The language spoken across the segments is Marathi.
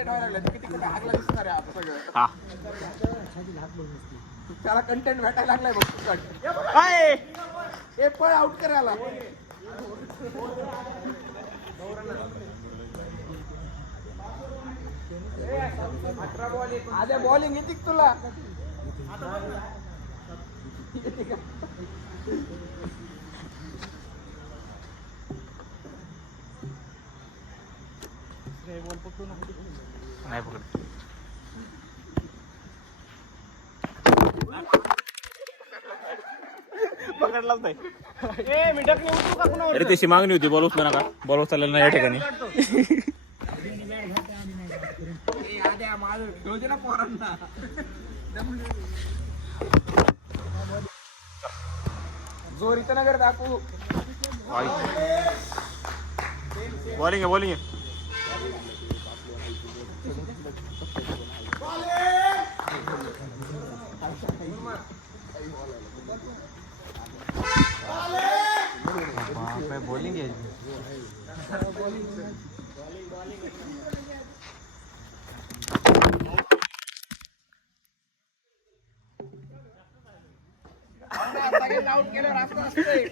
सेट व्हायला लागला किती कुठे आगला दिसणार आहे आता सगळं. हा त्याला कंटेंट भेटायला लागलाय बघ तुझ्याकडे. काय हे पण आउट करायला आद्या बॉलिंग येते का तुला? नाही पकड पकडलाच नाही. अरे त्याची मागणी होती बॉल उचलू नका, बॉल उचललेला नाही या ठिकाणी. जोर इथं नगर दाखवू. बॉलिंग आहे बॉलिंग आहे. बॉलिंग आहे. आउट केल्यावर असं असतंय.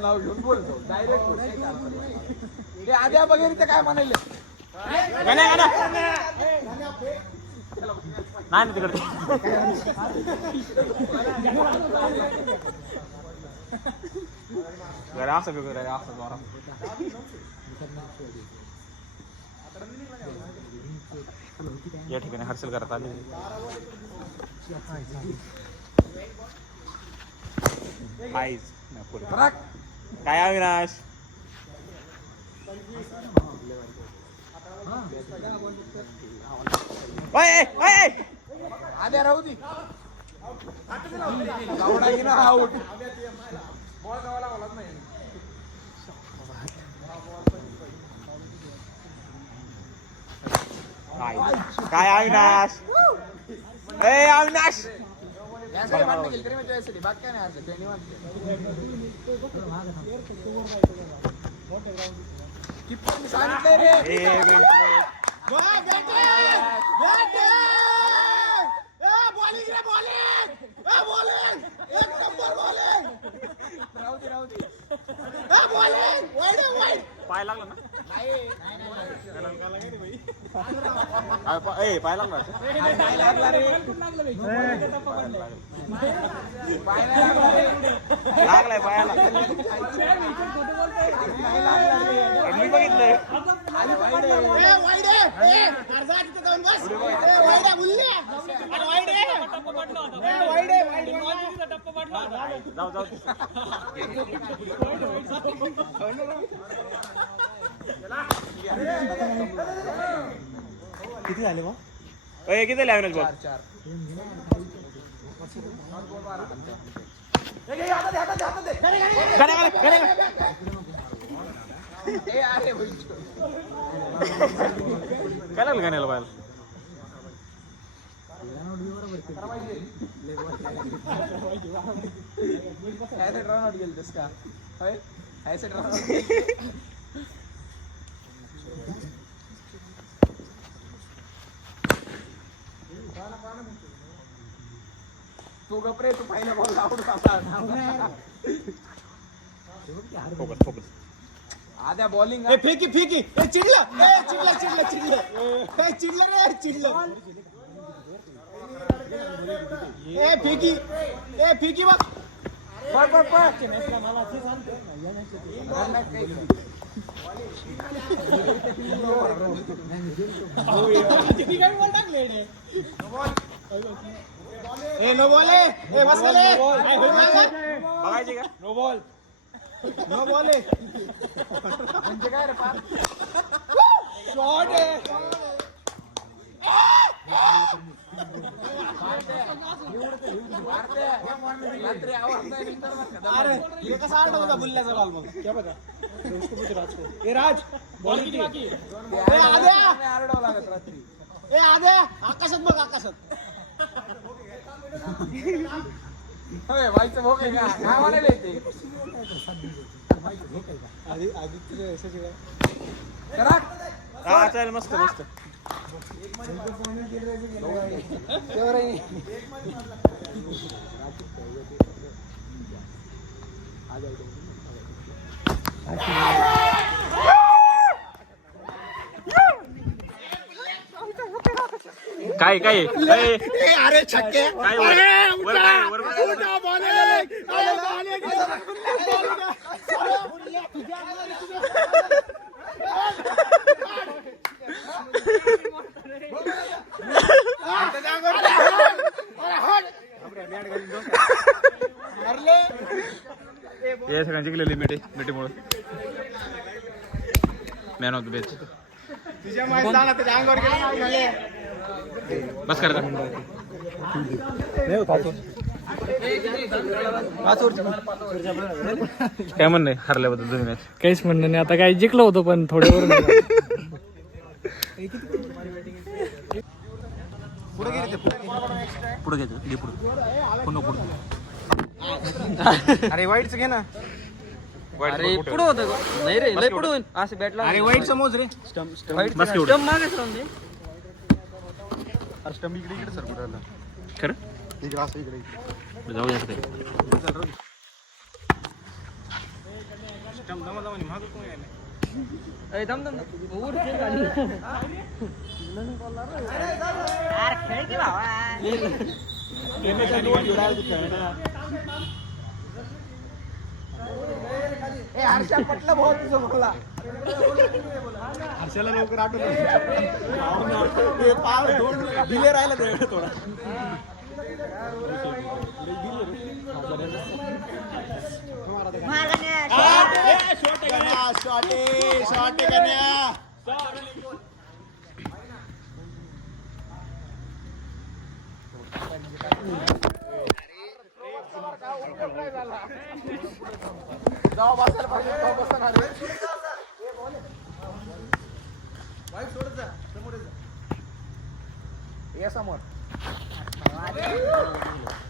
नाव घेऊन बोलतो डायरेक्ट आद्या वगैरे ते काय म्हणाले नाही तिकडे असं वगैरे असं या ठिकाणी हर्षल करत आले. काय अविनाश आद्या राहू दे गावडा की ना आउट बॉल गावाला बोलत नाही. काय अविनाश अविनाश यासाठी भांडण केली तरी म्हणजे यासाठी बाकी काय नाही अर्थ ते निवांत. किप्पर सांगितलंय रे पाय लागला ना पाय लागला लागलाय पायाला मी बघितलंय. जाऊ जाऊ किती झाले मग किती झाले अविनाश बॉल? 4 काय लागलं गाण्याला बायला? रनआउट गेलतस का? तू गपरे तू पहिला बॉल आउट फोकस फोकस आद्या बॉलिंग फेकी फेकी चिडलं चिडलं चिडलं चिडलं चिडलं रे चिडलं फेकी फेकी बघ पळ पळ पळ नो बॉल बघायची का? नो बॉल नो बॉल म्हणजे काय रे पार शॉट आहे अरे हे कसा आर्ट होता बुल्ल्याचा बॉल मग क्या बघा ए राज बॉल किती बाकी ए आद्या आरडावं लागत रात्री ए आद्या आकाशात बघ आकाशात होय व्हायचं भोग आहे का काय म्हणाले ते आदित्य यशाची काय करा हा चालेल मस्त मस्त काय काय अरे छक्के काय हे सगळ्यांची गेलेली मिठीमुळे मॅन ऑफ द मॅच तुझ्या माहिती झाला त्याच्या अंगावर गेला बस कर काय म्हणणं हरल्याबद्दल तुम्ही मॅच काहीच म्हणणं नाही आता काय जिंकलो होतो पण थोड्यावर पुढे घ्यायचं घे पुढे पुढे अरे वाईटच घे ना अरे पुढं होतं का? नाही रे लय पुढं होईल असं बॅटला अरे वाईट समोज रे बस केवढं स्टंप मागेच राहून दे स्टंप इकडे इकडे सर कुठे खरं इकडे असं इकडे जाऊ द्या स्टंप जमा जमा मागं कोण यायला ए दम दम उठ रे खाली यार खेळ की भावा ए हर्षा पटलं भाऊ तुझं मला हर्षाला लवकर आठवलं दिले राहिला ते थोडा शॉट कन्या जाऊ बसायला पाहिजे जाऊ बसणार रे वाईट सोडत जा समोर ये समोर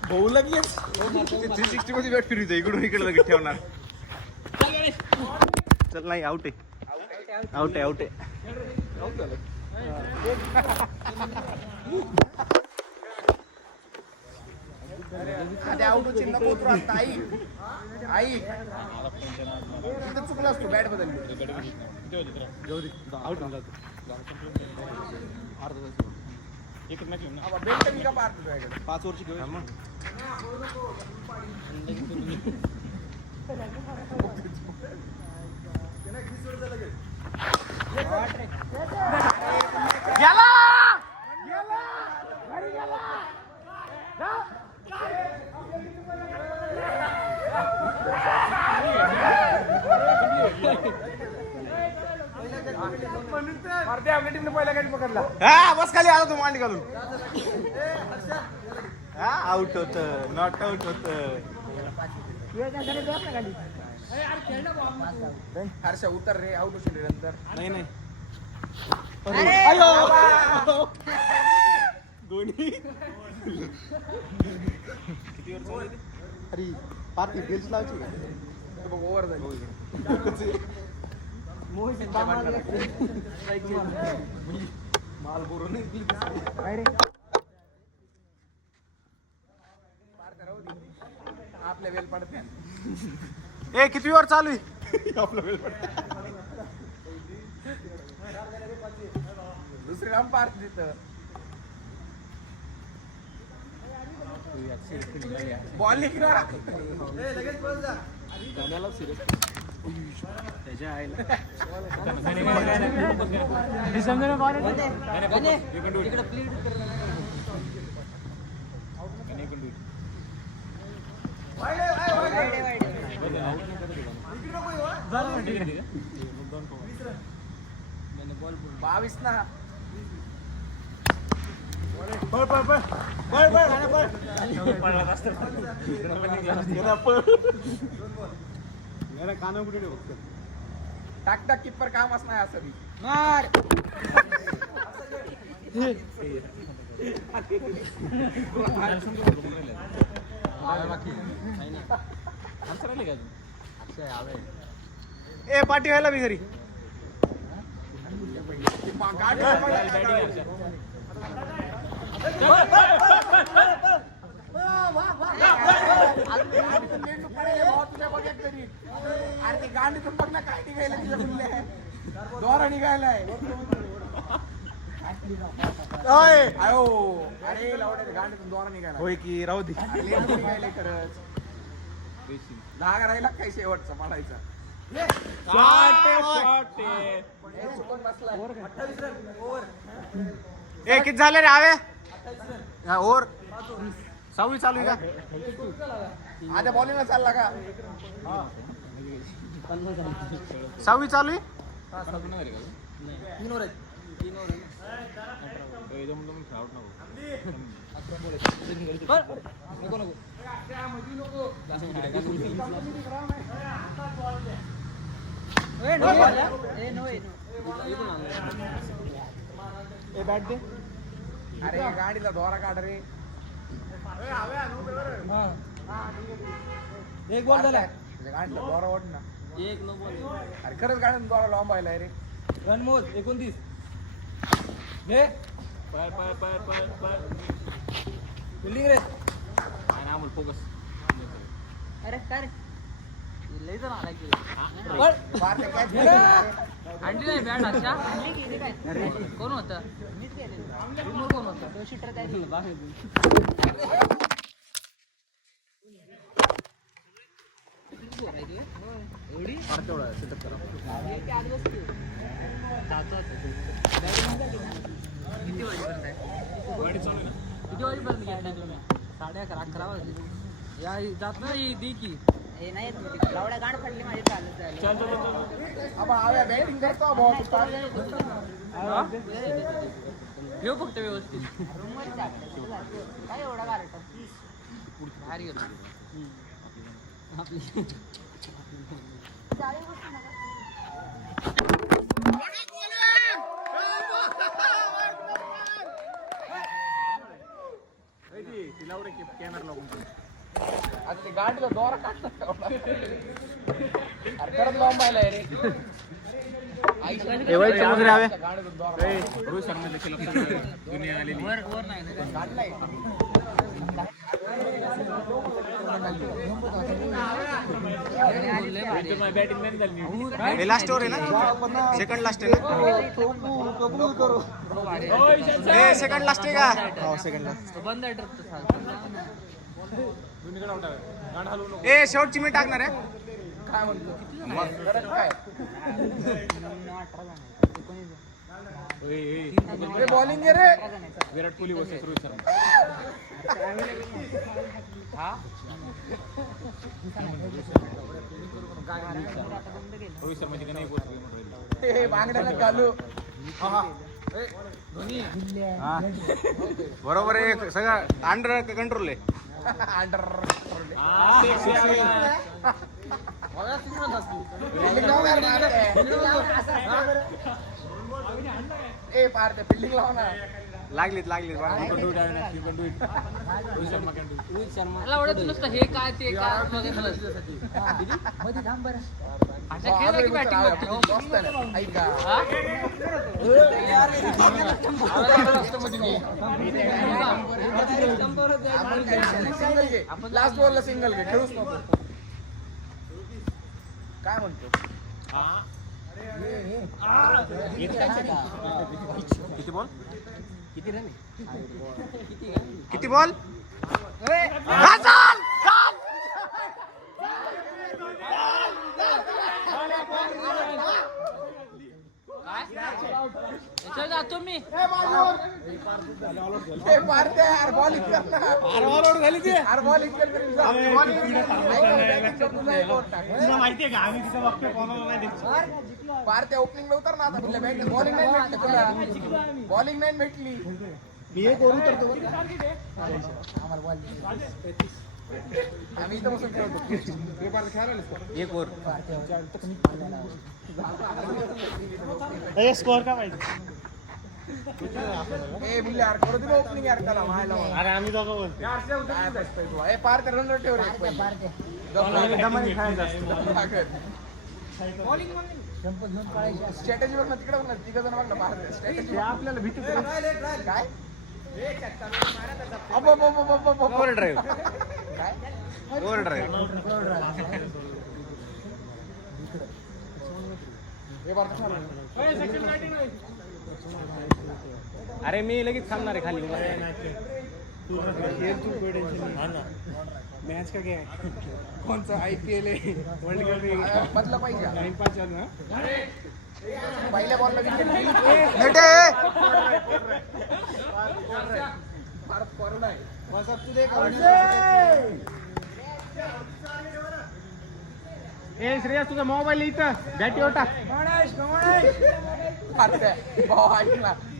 भाऊ लगेच 360 मध्ये बॅट फिरवतो इकडून इकडे लगेच ठेवणार चल नाही आउट आहे आउट आहे आउट चिन्ह पोहोचू आता आई आई तिथं चुकला असतो बॅट बदल एकच मॅच घेऊन बेल्ट मी का पाहतो तुझ्याकडे 5 वर्ष घेऊ मग पहिला गाडी पकडला हा बस खाली आला तू मांडी घालून हा आउट होत नॉट आउट होत हर्षा उतर रे आउट होशील रे नंतर नाही नाही दोन्ही किती वर अरे पार्टी बेल्स लावची का बघ ओव्हर झाली माल बोरून आपल्या वेल पडत ए किती वर चालू आहे आपला वेळ दुसरी राम पार्क तिथं बॉलिंग लगेच बस जा गाण्याला सिरियस त्याच्या आईला डिसेंबर बॉल इकडे प्लीज बावीस ना पळ पळ पळ पळ पळ पळ काना कुठे ठेव टाक टाक किपर कामच नाही असं बी मार ए पाठी व्हायला बी घरी अरे ती गांडीतून बघ ना काय निघायला तिच्या बुल्ल्या दोरा निघायलाय अयो अरे लावड्या गांडीतून दोरा निघायला होय की राहू दे निघायला खरंच धागा राहिला काय शेवटचा मारायचा चुकून बसलाय ए किती झाले रे आवे ओव्हर 6वी चालू आहे का आता बॉलिंगला चालला का 6वी चालू आहे ए बॅट दे अरे गाडीला दोरा काढ रे एक बॉल झाला गाडीला दोरा ओढ ना एक नो बॉल अरे खरंच गाडीला दोरा लांबायला रे रन मोज 29 घे फिल्डिंग रे फोकस अरे काय रे लय जण आला की मारते कॅच आणली नाही बॅट अच्छा कोण होतं कोण होतं शिटर काय किती वाजेपर्यंत घेतलाय तुम्ही 11:30 वाजले या जात नाही दी की नाही लावड्या गाड पडली माझी चालत अब आव्या बॅटिंग करतो बहुत येऊ फक्त व्यवस्थित काय एवढा गारट बाहेर गेलो आपली आता ते गाडीला दोरा काढतात अरे खरंच लांबायला रे समोर आवे गाडीतून दोरा रोहित शर्मा देखील दुनिया आलेली वर नाही काढलाय बॅटिंग नाही झाली हे लास्ट ओव्हर आहे ना सेकंड लास्ट आहे ना ए सेकंड लास्ट आहे का हो सेकंड लास्ट बंद आहे ट्रक ए शेवटची मी टाकणार आहे काय म्हणतो खरंच काय बॉलिंग रे विराट कोहली वर्सेस रोहित शर्मा रोहित शर्माची का नाही पोहोचली हे बांगड्याला घालू बरोबर आहे सगळं अंडर कंट्रोल आहे अंडर ए पारते फिल्डिंग लाव ना लागलीत रोहित शर्मा कॅन डू मला आवडत नुसतं हे काय ते काय अच्छा खेळ की बॅटिंग ऐका लास्ट बॉलला सिंगल घे खेळूच नको काय म्हणतो किती बॉल किती बॉल जातो मी मारते यार बॉलिंग कर ना यार बॉलिंग कर माहितीये का आम्ही तिथं बघतो कोणाला नाही पारते ओपनिंगला उतर ना आता बॉलिंग नाही भेटली तुला बॉलिंग नाही भेटली मी एक ओव्हर उतरतो आम्ही इथं बसून खेळतो एक ओव्हर स्कोर का पाहिजे ए बुल्ले यार करू दे ओपनिंग यार त्याला व्हायला अरे आम्ही दोघं बोलतो काय बसतोय तू ए पार तर रन ठेव रे दमाने खायचं असतं. स्ट्रॅटेजी बघ ना तिकडे बघ ना तिघ जण बघ ना भारत स्ट्रॅटेजी आपल्याला भीती काय ओव्हर ड्राईव्ह काय ओव्हर ड्राईव्ह हे भारत अरे मी लगेच थांबणार आहे खाली मॅच का काय कोणचं IPL आहे वर्ल्ड कप बदला पाहिजे टाइमपास ना पहिल्या बॉलला विकेट गेली भारत करून आहे ए श्रेयस तुझा मोबाईल इथं बॅटीवर टाक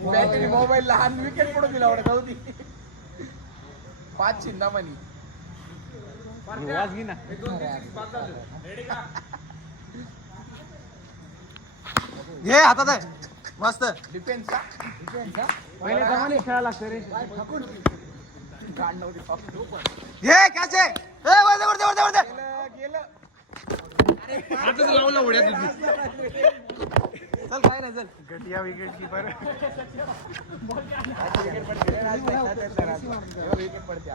बॅटरी मोबाईल लहान विकेट पडून दिला एवढं जाऊ दे 5 चिंतामणी वाज घे ना घे हातात आहे मस्त डिफेन्सचा पहिले जमाने खेळायला लागतं रे काढ नव्हती घे कॅच आहे ए वरते वरते वरते वरते गेलं आताच लावला उड्या तुझी चल काय नाही चल घटिया विकेट कीपर विकेट पडते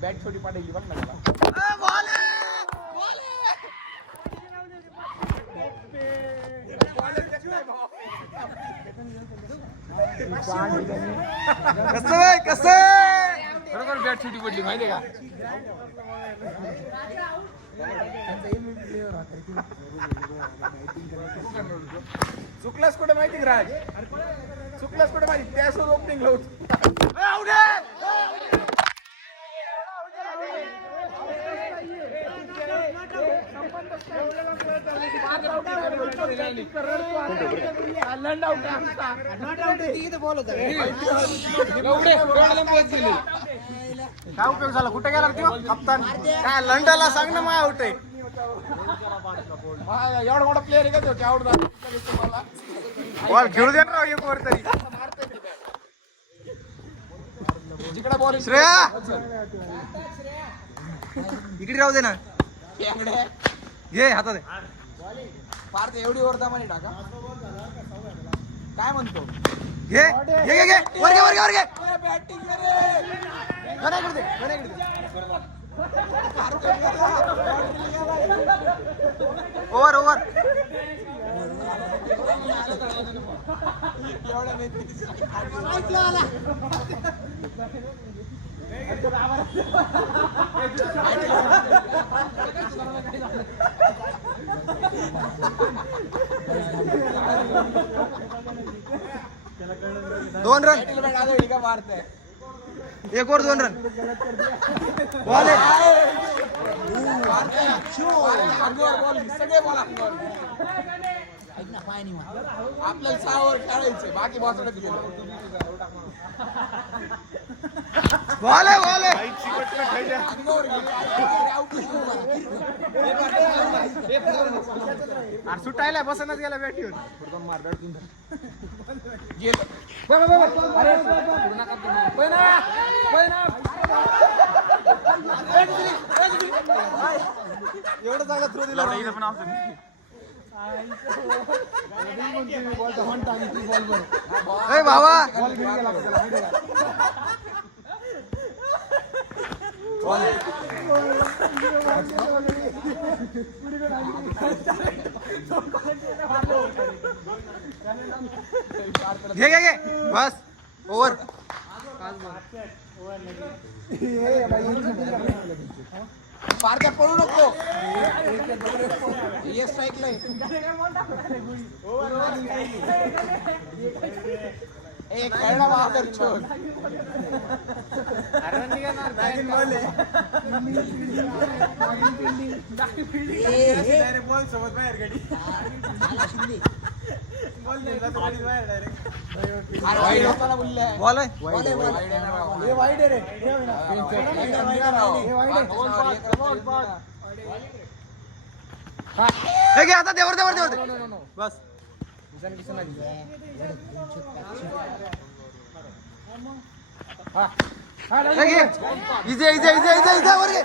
बॅट छोटी पाडली बघ ना त्याला कसं आहे कसं खरोखर बॅट छोटी पडली माहितीये का चुकलास कुठे माहिती का राज चुकलास कुठे माहिती त्यासोबत ओपनिंग लावतो काय उपयोग झाला कुठे गेला तो कप्तान काय लंडनला सांग ना मग आउट आहे एवढा मोठा प्लेअर आहे का तो आउट झाला बॉल खेळू दे ना एक वर तरी जिकडे बॉल श्रेया इकडे राहू दे ना घे हातात आहे फार तर एवढी वर दामाने टाका काय म्हणतो घे घे घे घे वर घे वर घे वर घे बॅटिंग ओव्हर ओव्हर दोन रन का मारतंय एक ओव्हर 2 रन बॉल आहे अंगावर बॉल सगळे बॉल अंगावर आपल्याला 6 ओव्हर खेळायचे बाकी बॉसकडे गेलो बॉल आहे अंगावर सुटायला बसनच गेला बॅटीवर गेलं एवढं चांगला थ्रो दिला ए बाबा घे घे घे बस ओव्हर फार काय पळू नको ये स्ट्राईकला एक खेळला बहादर छोड बॉल सोबत बाहेर गाडी बॉल आहे हे घे आता देवर देवर देवर बस इजे इजे इजे इजे इजे वर घे.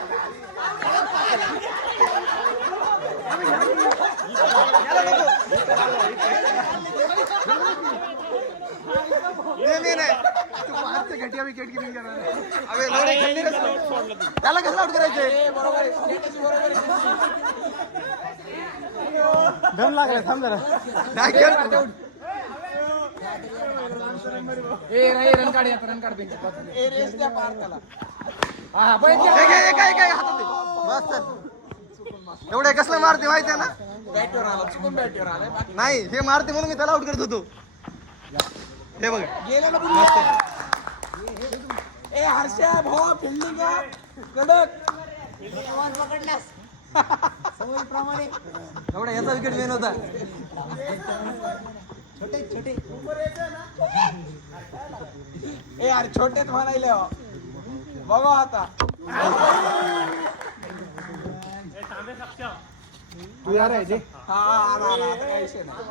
घटिया विकेट किती त्याला कसं आउट करायचंय. दम लागला थांब जरा. नाही खेळ. रन काढ रन काढ रेस द्या पार त्याला. हा काय हातात बस चल. एवढे कसलं मारते माहिती आहे ना. बॅटवर आला चुकून बॅटवर आला. नाही हे मारते म्हणून मी त्याला आउट करत होतो. हे बघा गेला ना बुल्ल्या. ए हर्षा भाऊ फिल्डिंग कडक. एवढा याचा विकेट मेन होता. ए यार छोटेच म्हणायले हो. बघा आता तू यार आहे हा आला काही विषय नाही.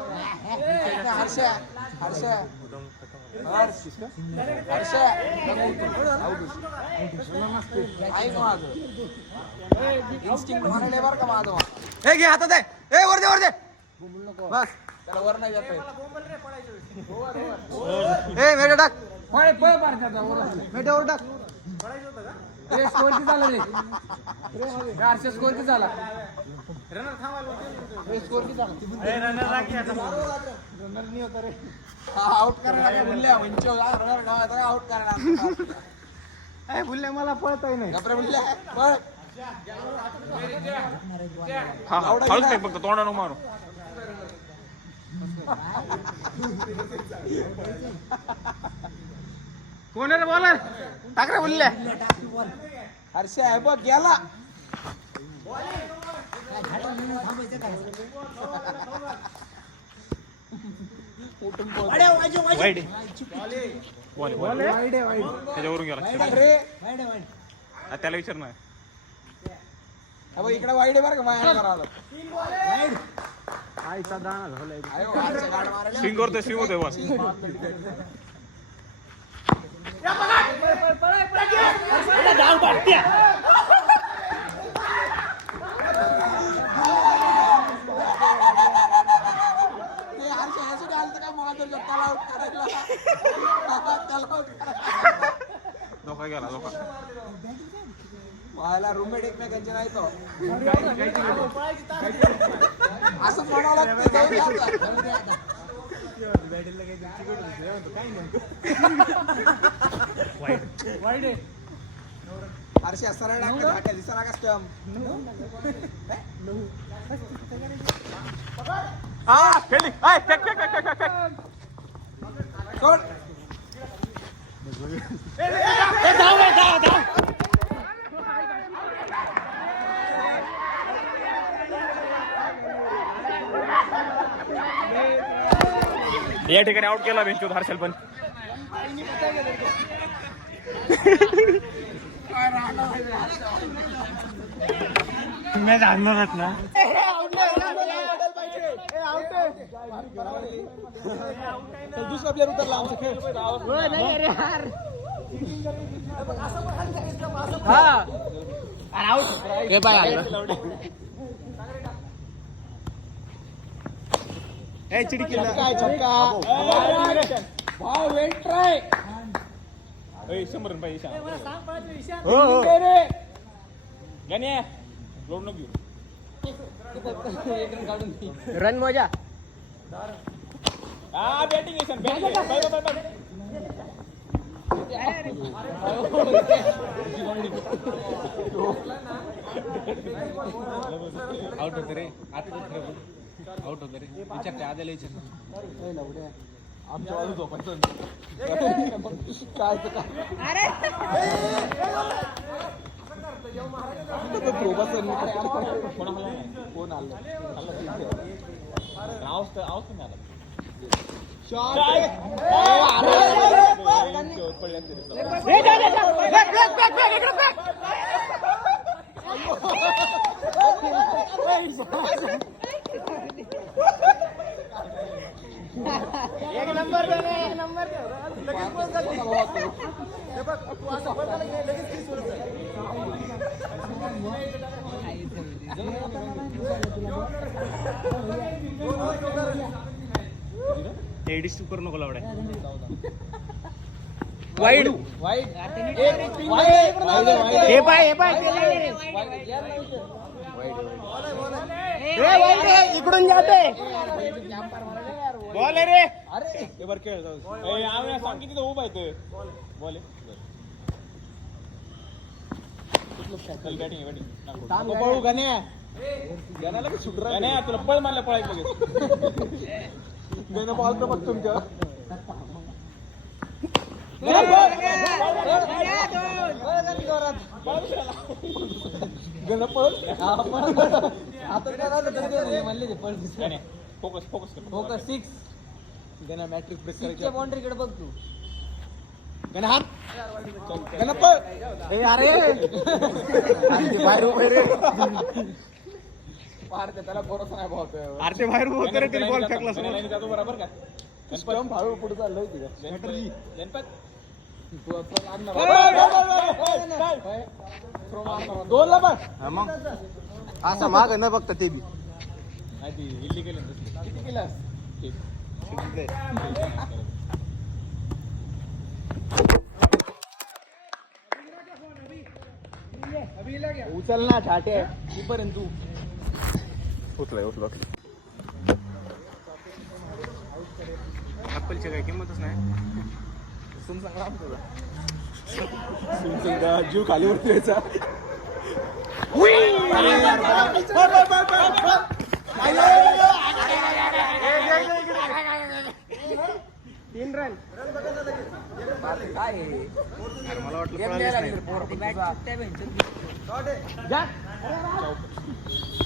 हर्षा हर्षा हर्षा ऐक माझं इन्स्टिंक्ट म्हणाले बरं का माझं. हे घे हातात आहे. ए वर दे वर दे. बस त्याला वर नाही जात. ए मेढे टाक. मेटे वर टाक. स्कोर किती झाला रे. हर्षा स्कोर किती झाला. स्कोर किती झाला. रनर नाही होता रे. आउट करणार बुल्ल्या रनर आउट करणार. बुल्ल्या मला पळताय नाही. गप्रे बुल्ल्या पळ. हा हळूच नाही फक्त तोंडानं मारू. कोण आहे बॉलर. टाक रे बुल्ल्या. हर्षा आहे बघ गेला. वाईड त्याच्यावरून गेला. त्याला विचार नाही. इकडे वाईड आहे बरं का माया करावं. स्विंग करतोय स्विंग होतोय बस. धोका गेला धोका. व्हायला रूममेट एकमेकांचे नाही तो असं म्हणावं लागतं. हर्षा सरळ टाकते दिसला का स्टंप. हा खेळली. Fake fake fake fake fake. सोड. या ठिकाणी आउट केला बेंचूत हर्षल पण. मॅच आणणारच ना. दुसरा प्लेअर उतरला आमचा खेळ. शंभर रन पाहिजे. लोड नको घेऊ. रन मोजा. बॅटिंग आउट होते रे. आता आउट होते रे. विचारते आद्याला विचार. आमच्या बाजू झोपायचं काय तर काय. कोण आलं हे बघ, तू असं पळताना की लगेच 30 वर जाईल. एडिस्ट करू नको लावड्या. वाईड हे पाय इकडून जाते बॉल रे. अरे बर खेळ जाऊ सांग किती उभा आहे बॉल पळू गण्या गण्याला सुट गण्या तुला पळ मारल्या पळायचं गण्या बॉल तर बघ तुमच्या फोकस फोकस फोकस 6 गण्या मॅट्रिक ब्रेक च्या बाउंड्रीकडे बघ तू. गण्या हात गण्या पळ अरे बाहेर उभे रे. त्याला भरोसा नाही भाऊ अरे ते बाहेर उभं करे तरी बॉल फेकला जातो बरोबर का स्टंप हळू पुढे चाललंय तुझ्या दोन ला बघ मग असं माग न बघता ते बी किती केलास उचल ना छाटे पर्यंत तू उचलाय ॲपलची काही किंमतच नाही. जीव खाली उतरायचा तीन रन. मला वाटलं पळालीच नाही.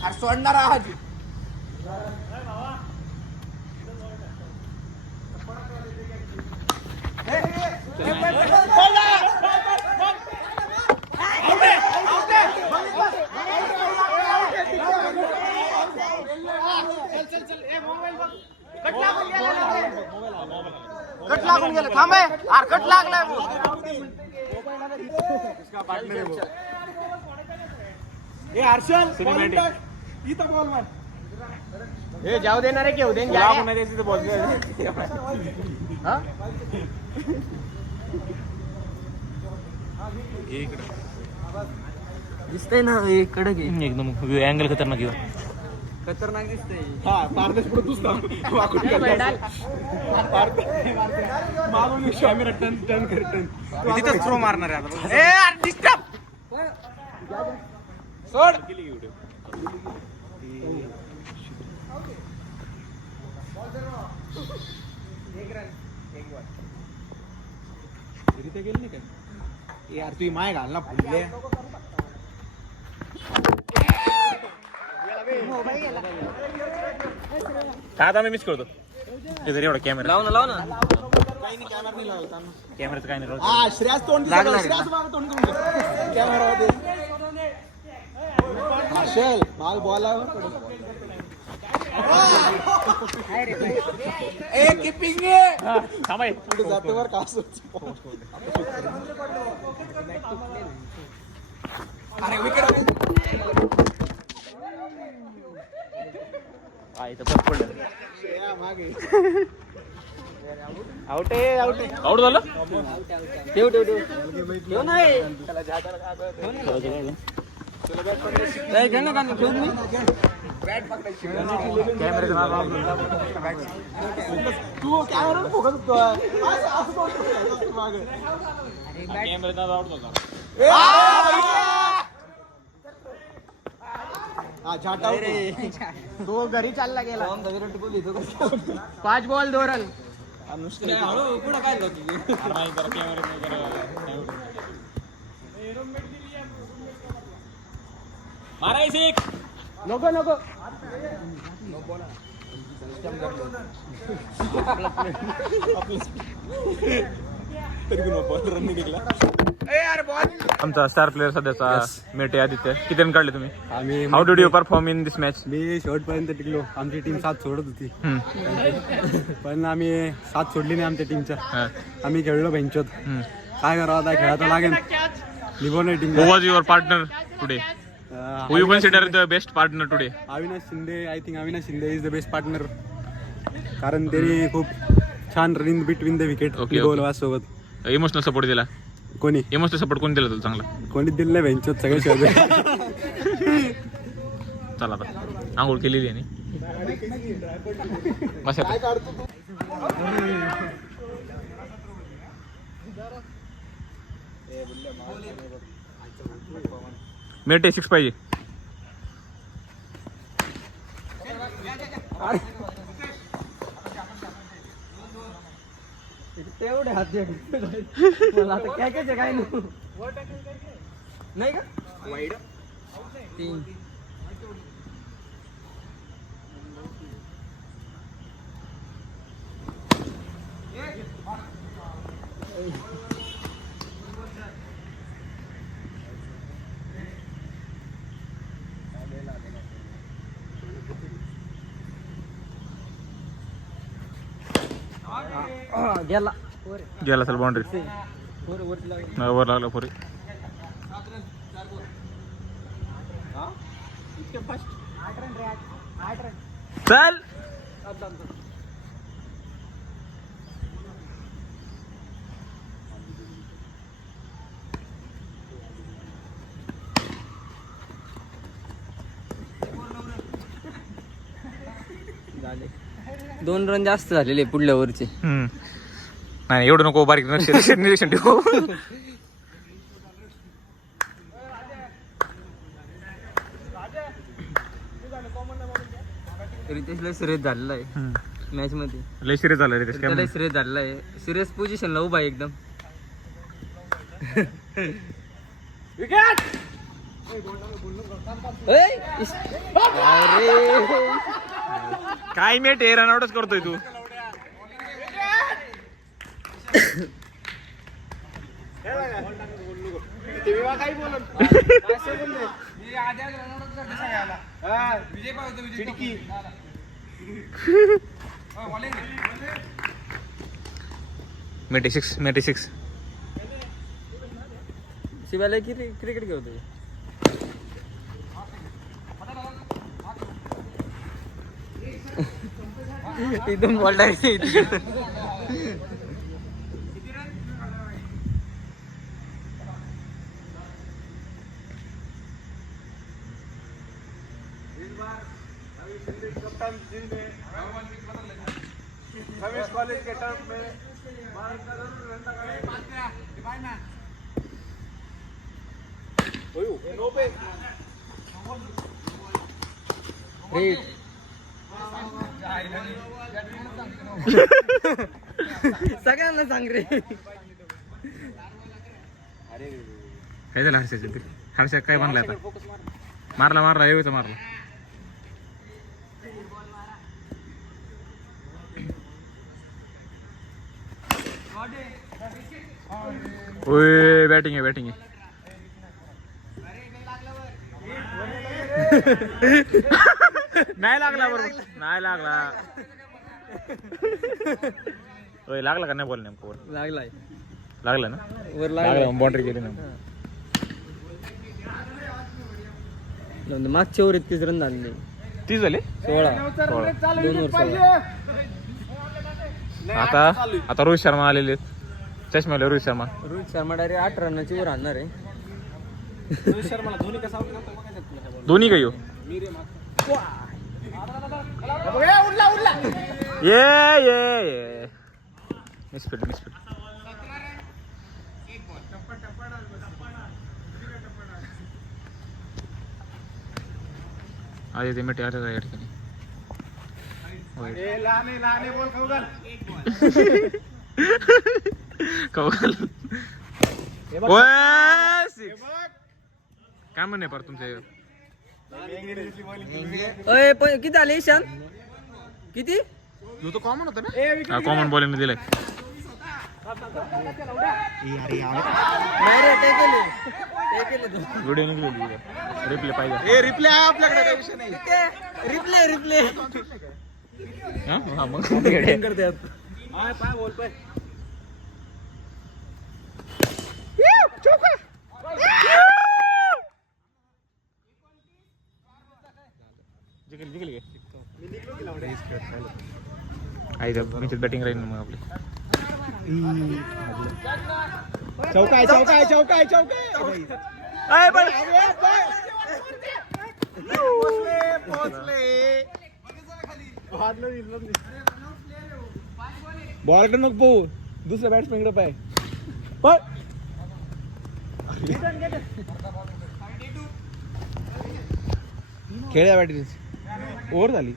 अरे सोडणार आहात. कट लागून गेलं. थांब अरे कट लागलाय. इथं बॉल मार हे जाऊ देणार आहे की होऊ देईन. दिसतंय ना कडक आहे. एकदम अँगल खतरनाक घेऊ. खतरनाक दिसतंय. हा पारदेश पुढे तूच मागून कॅमेरा टर्न टर्न कर टर्न तिथंच थ्रो मारणार आहे आता. डिस्टर्ब सोड. गेली नाही काय यार तू माय घाल ना फुलले आता मी मिस करतो ते जरी एवढा कॅमेरा लाव ना काही नाही कॅमेरा नाही लावला कॅमेराचं काय नाही. हा श्रेयास तोंड लागला रे. श्रेयास मागे तोंड करून कॅमेरा मार्शल माल बॉल किपिंग पुढे जातो वर का अरे विकेट. इथं बस पडलं. मागे आउट आहे आउट झालं. ठेव नाही. नाही, घे ना गाणं, ठेवून मी. बॅट पकडायची. कॅमेराचं नाव तू कॅमेरा फोकस मागे कॅमेराचं नाव आउट होता. हा छाटा रे तो घरी चालला गेला. विराट कोहली तो कसं 5 बॉल 2 रन. हळू पुढे काय जातो मारायचे नको नको. तरी बॉल रन निघला. ए यार बॉल आमचा स्टार प्लेअर सध्याचा मेटे आदित्य किती रन काढले तुम्ही? आम्ही how did you perform in this match? मी शेवटपर्यंत टिकलो. आमची टीम 7 सोडत होती पण आम्ही 7 सोडली नाही आमच्या टीमच्या. आम्ही खेळलो बेंचोत. काय करावं आता, खेळायला लागेल. निभो नाही team. Who was your partner today? Who you consider the best partner today? Avinash Shinde. I think Avinash Shinde is the best partner, कारण त्यांनी खूप छान रनिंग बिटवीन द विकेट सोबत. इमोशनल सपोर्ट दिला. कोणी इमोशनल सपोर्ट कोणी दिला तुला चांगला? कोणीच दिलं नाही बेंचोत, सगळे शोधले. चला आता आंघोळ केलेली आहे बसा. मेटे 6 पाहिजे. तेवढे हात मला आता काय काय नाही का वाईड 3. गेला गेला सर बाउंड्री वर लागला पुरे. चल झाले 2 रन जास्त झालेले पुढल्या ओव्हरचे. नाही एवढं नको, बारीक निरीक्षण ठेवू. रितेशला सिरियस झालेला आहे मॅच मध्ये. लय सिरियस झालं रे. त्याला सिरियस झालेला आहे. सिरियस पोझिशनला उभा आहे एकदम. काय मेटे रन आउटच करतोय तू. मेटे 6 शिवाला क्रिकेट खेळतोय. एकदम बॉल डायरेक्ट. सगळ्यांना सांग रे. काय झालं हर्षाचं? हर्षा काय म्हणला आता? मारला येऊचा मारला. ओय बॅटिंग आहे. नाही लागला बरोबर. नाही लागला. ओय लागला का नाही बॉल नेमकं वर? लागलाय. लागला ना वर लागला. बाउंड्री केली ना. मागच्या ओव्हरीत 30 रन झाले. 30 झाले. 16 2 ओव्हर 16. आता रोहित शर्मा आलेले. चष्म्याला रोहित शर्मा डायरेक्ट 8 रनाची वर आणणार आहे. दोन्ही काही हो. ये मिसफिट. आधी ते मेटे आले या ठिकाणी. काय म्हणणे पर तुमचे? किती झाले ईशान? किती? कॉमन होतं ना. कॉमन बॉलिंग दिलाय. व्हिडिओ निघलेली रिप्ले पाहिजे. रिप्ले आहे आपल्याकडे, काही विषय नाही. रिप्ले हा मग करतात. पाय बोल पाय. जिंकली आई मीच बॅटिंग राहील मग आपली. चौकाय चौकाय चौकाय चौकाय. बॉल नको पाहू, दुसऱ्या बॅट्समॅन कडे पाय. खेळ्या बॅटरी ओव्हर झाली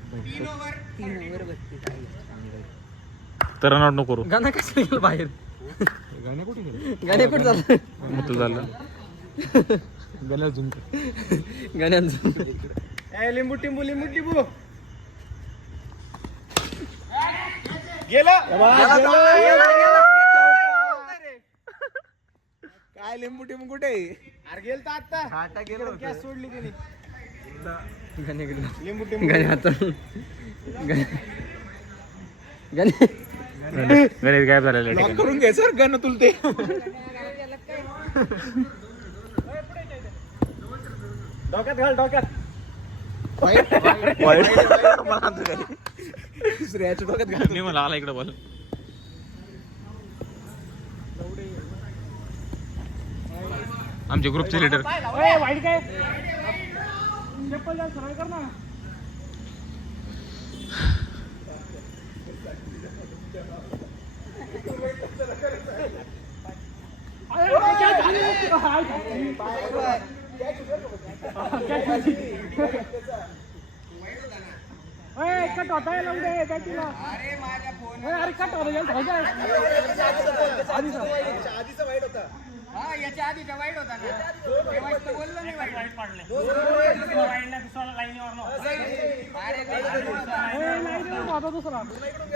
तर रनआउट नको करू. गाणं कसं गेलं बाहेर? गाण्या कुठे गेले? गाणे कुठं झालं? मग तुझं झालं गाण्याला झुम गाण्यांचं लिंबू टिंबू लिंबू टिंबू गेला. काय लिंबू टिंबू कुठे? अरे गेल तर आता गॅस सोडली त्यांनी. गाणे गेलं. लिंबू टिंबू गाणे आता गाणे गणेश गायब झालेला आहे लॉक ठिकाणी. करून घ्यायचं सर गाणं तुलते. डोक्यात घाल डोक्यात. दुसऱ्याच्या डोक्यात घाल. मी मला आला इकडे बोल. आमचे ग्रुपचे लीडर वाईट काय चप्पल जाल सरळ कर ना. कट होता है लवडे बॅटीला. अरे कट होता आधीच वाईट होता. याच्या आधीचा वाईट होता ना, तेव्हाच तर बोललो नाही वाईट पाडले.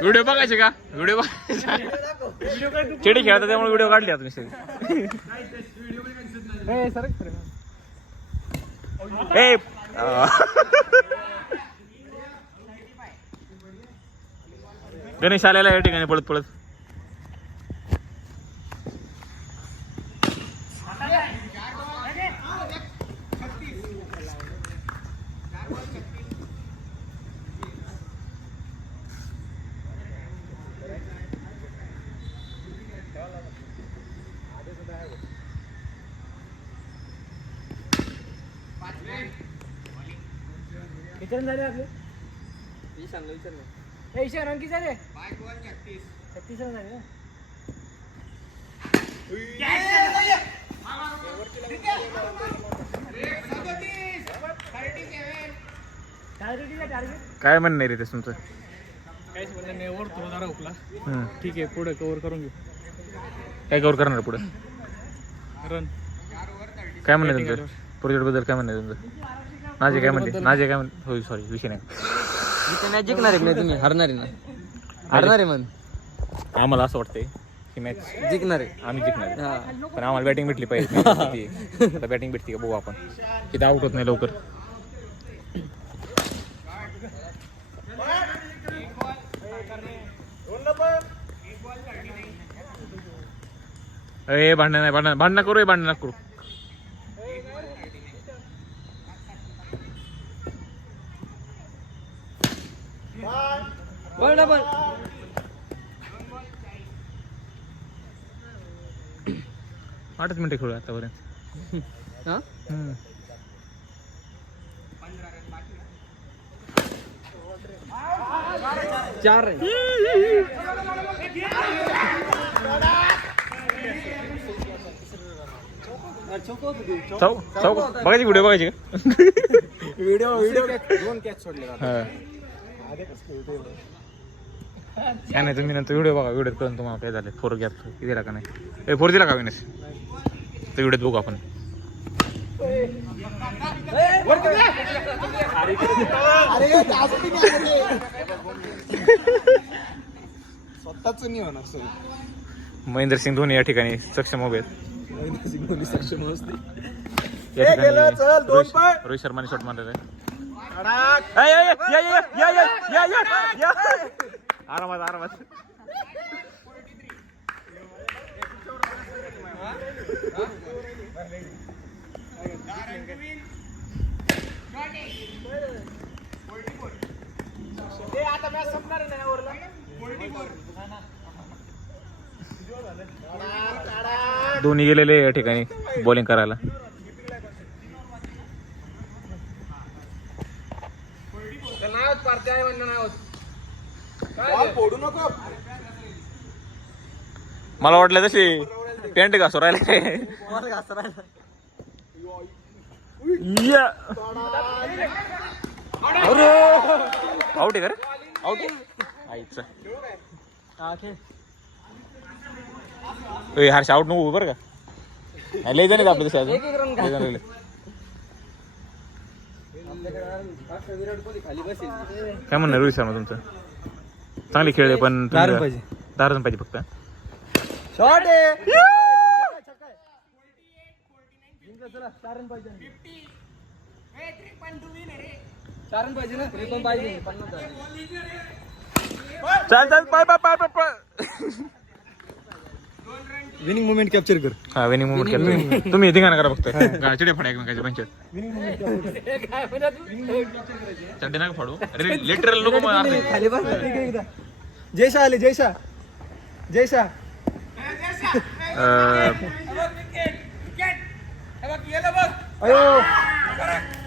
व्हिडिओ बघायचे का? व्हिडिओ बघायचा. चिडी खेळतात त्यामुळे व्हिडिओ काढले तुम्ही सगळे. ए गणेश आलेला या ठिकाणी पळत पळत. विचारून झाले आपले. विचार रंग किती झाले? 36 रन झाले ना. काय म्हणणं रे ते तुमचं? काहीच म्हणलं नाही. ओव्हर थोडा जरा हुकला. हम्म. ठीक आहे, पुढे कव्हर करून घेऊ. काय कव्हर करणार पुढे? रन काय म्हणणं तुमचं प्रोजेक्ट बद्दल? काय म्हणणं तुमचं? नाजे काय म्हणते? नाजे काय म्हणते? होय सॉरी विषय नाही. नाही जिंकणार आहे तुम्ही, हरणार आहे ना. हरणार आहे म्हण. आम्हाला असं वाटतंय की मॅच जिंकणार आहे. आम्ही जिंकणार आहे. हा. पण आम्हाला बॅटिंग भेटली पाहिजे. आता बॅटिंग भेटते का बघू आपण. किती आउट होत नाही लवकर. ए भांडण नाही, भांडण करू, भांडण करू. डबल 8 मिनिटं खेळू आतापर्यंत. हा 4 रन. बघायची व्हिडिओ बघायची का? व्हिडिओ 2 कॅच सोडले. काय नाही, तुम्ही नंतर व्हिडिओ बघा. व्हिडिओ करून तुम्हाला काय झालं. 4 गॅप किती दिला का नाही? 4 दिला का विनेश? तर व्हिडिओत बघू आपण. स्वतःच नाही होणार. महेंद्रसिंग धोनी या ठिकाणी सक्षम उभे आहेत. सक्षम असते. या ठिकाणी चल, दोन पाय. रोहित शर्माने शॉट मारलेला आहे. अडाक. आरामात आरामात. आता मॅच संपणार नाही ओव्हरला. दोन्ही गेलेले या ठिकाणी बॉलिंग करायला. फोडू नको. मला वाटलं तशी पॅन्ट घासू राहिले. आउट आहे का रे? आउट आईचा हर्ष आउट नको बरं का. लय जण आहेत आपले तसे अजून. लय जण राहिले. काय म्हणणार रोहित शर्मा तुमचं? चांगली खेळ आहे पण 10 रन पाहिजे फक्त. शॉट आहे. चाल चाल पाय पाय पाय पाय. विनिंग मोमेंट कॅप्चर कर. हा विनिंग मोमेंट केलं तुम्ही. धिंगाणा करा फक्त. चिडे फाडा एकमेकाच्या पंचायत. चड्डे नका फाडू. अरे लिटरल नको मग. जयशा आले. जयशा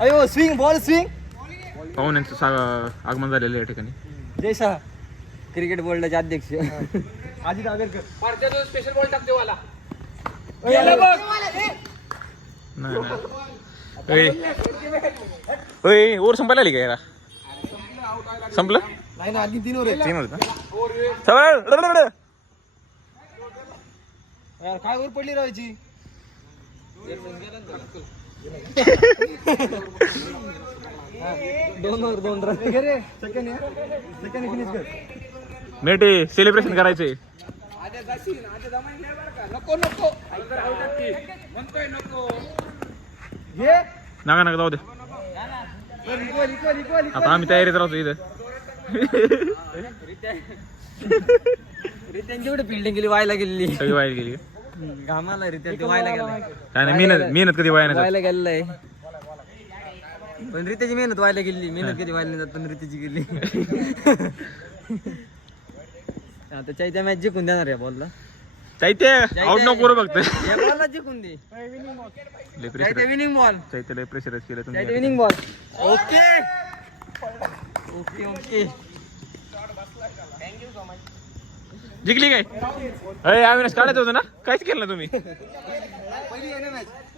अयो स्विंग बॉल स्विंग. पाहून यांचं आगमन झालेलं या ठिकाणी. जयशा क्रिकेट बोर्डाचे अध्यक्ष अजित आगरकर. स्पेशल बॉल टाकते वाला. नाही ओव्हर संपायला आली का याला? संपलं नाही ना आधी 3 ओव्हर. 3 होत यार काय ओव्हर पडली राहायची. दोन रन. सेकंड फिनिश कर. नेट सेलिब्रेशन करायचे. नको नको म्हणतोय नको. नका नका जाऊ दे. आता आम्ही तयारीत राहतो इथं. रित्यांची एवढी फिल्डिंग केली व्हायला गेली. सगळी वायर गेली. घामाला रित्या व्हायला गेलाय. काय नाही मेहनत कधी वाया नाही व्हायला गेलाय. पण रित्याची मेहनत व्हायला गेली. मेहनत कधी व्हायला नाही जात पण रित्याची गेली. आता चैत्या मॅच जिंकून देणार या बॉलला. चैत्य आउट नको करू फक्त. या बॉलला जिंकून दे. Chaitya winning ball. चैत्य लय प्रेशराईज केलं चैत्या तुम्ही. Winning ball. Okay okay okay. जिंकली काय? अरे अविनाश काढायचं होतं ना. काहीच केलं ना तुम्ही.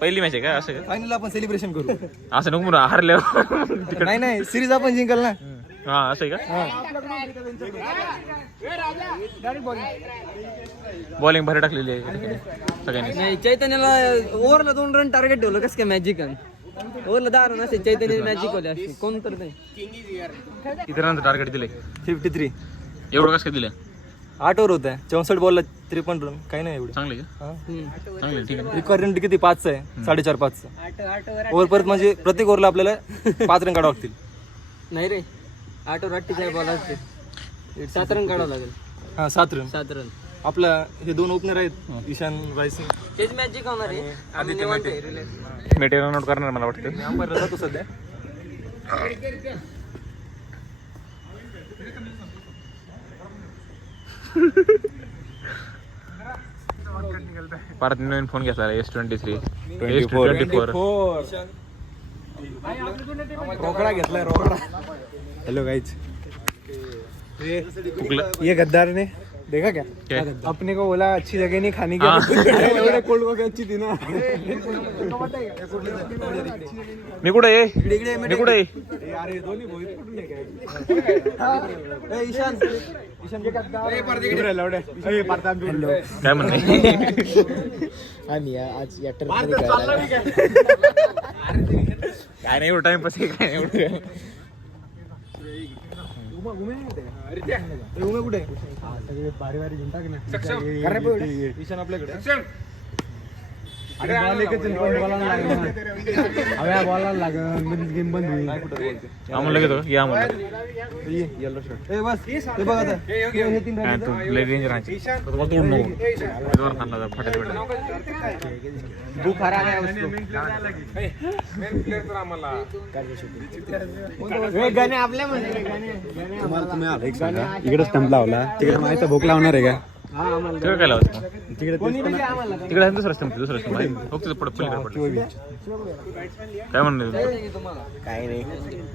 पहिली मॅच आहे का? असं फायनल आपण सेलिब्रेशन करू. असं नको म्हणून हारले. नाही सिरीज आपण जिंकल ना. हा असं आहे का? बॉलिंग भारी टाकलेली आहे सगळ्यांनी. नाही चैतन्याला ओव्हरला 2 रन टार्गेट ठेवलं. कसं काय मॅच जिंकन? ओव्हरला 10 रन असेल चैतन्याने मॅच जिंकवली असते. कोण तर नाही. किती रनचं टार्गेट दिले? 53. एवढं कसं काय दिलं? 8 ओव्हर होत आहे. 64 बॉलला 53 रन. काही नाही एवढं. चांगले का? चांगले ठीक आहे. रिक्वायरमेंट किती 5 आहे. 4.5 5 ओव्हर परत म्हणजे प्रत्येक ओव्हरला आपल्याला 5 रन काढावं लागतील. नाही रे 8 ओव्हर 48 बॉल असते. 7 रन काढावं लागेल. हा 7 रन. 7 रन. आपला हे 2 ओपनर आहेत ईशान रायसिंग. तेच मॅच जिंकवणार आहे. आम्ही निवांत आहे, relax. मेटे रन आउट करणार मला वाटतं. अंपायरला जातो सध्या. परत नवीन फोन घेतला S23 S24. रोकडा घेतलाय रोकडा. Hello guys. ये गद्दार ने देखा क्या? अपने को बोला अच्छी जगह नहीं खाने की. एवढे कोल्ड वगैरे अच्छी थी ना. मी कुठे आहे? मी कुठे आहे? अरे दोन्ही भोईत कुठून नाही काय. ईशान काय म्हणणे? काय नाही एवढं टाइमपास. काय नाही एवढं. ईशान आपल्याकडे बोलायला लागेल गेम बंद होईल. आम्हाला घेतो या आम्हाला येलो शर्ट तू लय डेंजर आहे तुम्हाला तोड नको जोर खाल्ला जा फाटेल भेटेल इकडे स्टंप लावला तिकडे माहिती भूक लावणार आहे का? तिकडे काय लावत तिकडे तिकडे दुसरा स्टंप फक्त पुढे पलीकडे काय म्हणणे काय नाही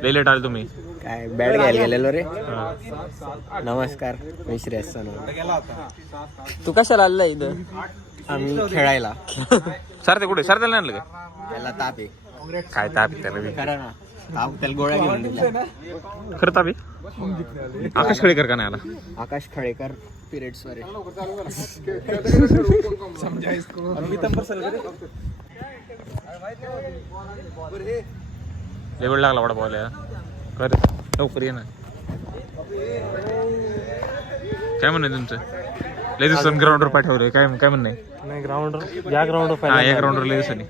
लय लेट आले तुम्ही काय बॅट घ्यायला गेलेलो रे. हा. नमस्कार मी श्रेयस तू कशाला आलेला इथं? आम्ही खेळायला. सर ते कुठे सर त्याला आणलं का त्याला ताप आहे काय ताप आहे त्याला बी? करा ना ताप त्याला गोळ्या घेऊन दिल्या. खरं ताप आहे आकाश खळेकर का नाही आला आकाश खळेकर पिरियड्स वर आहे. लय वेळ लागला वडा पावल्या कर लवकर ये ना काय म्हणणं तुमचं लय दिवसांनी ग्राउंडवर पाठवलंय काय काय म्हणणं नाही ग्राउंडवर या ग्राउंडवर हा या ग्राउंडवर लय दिवसांनी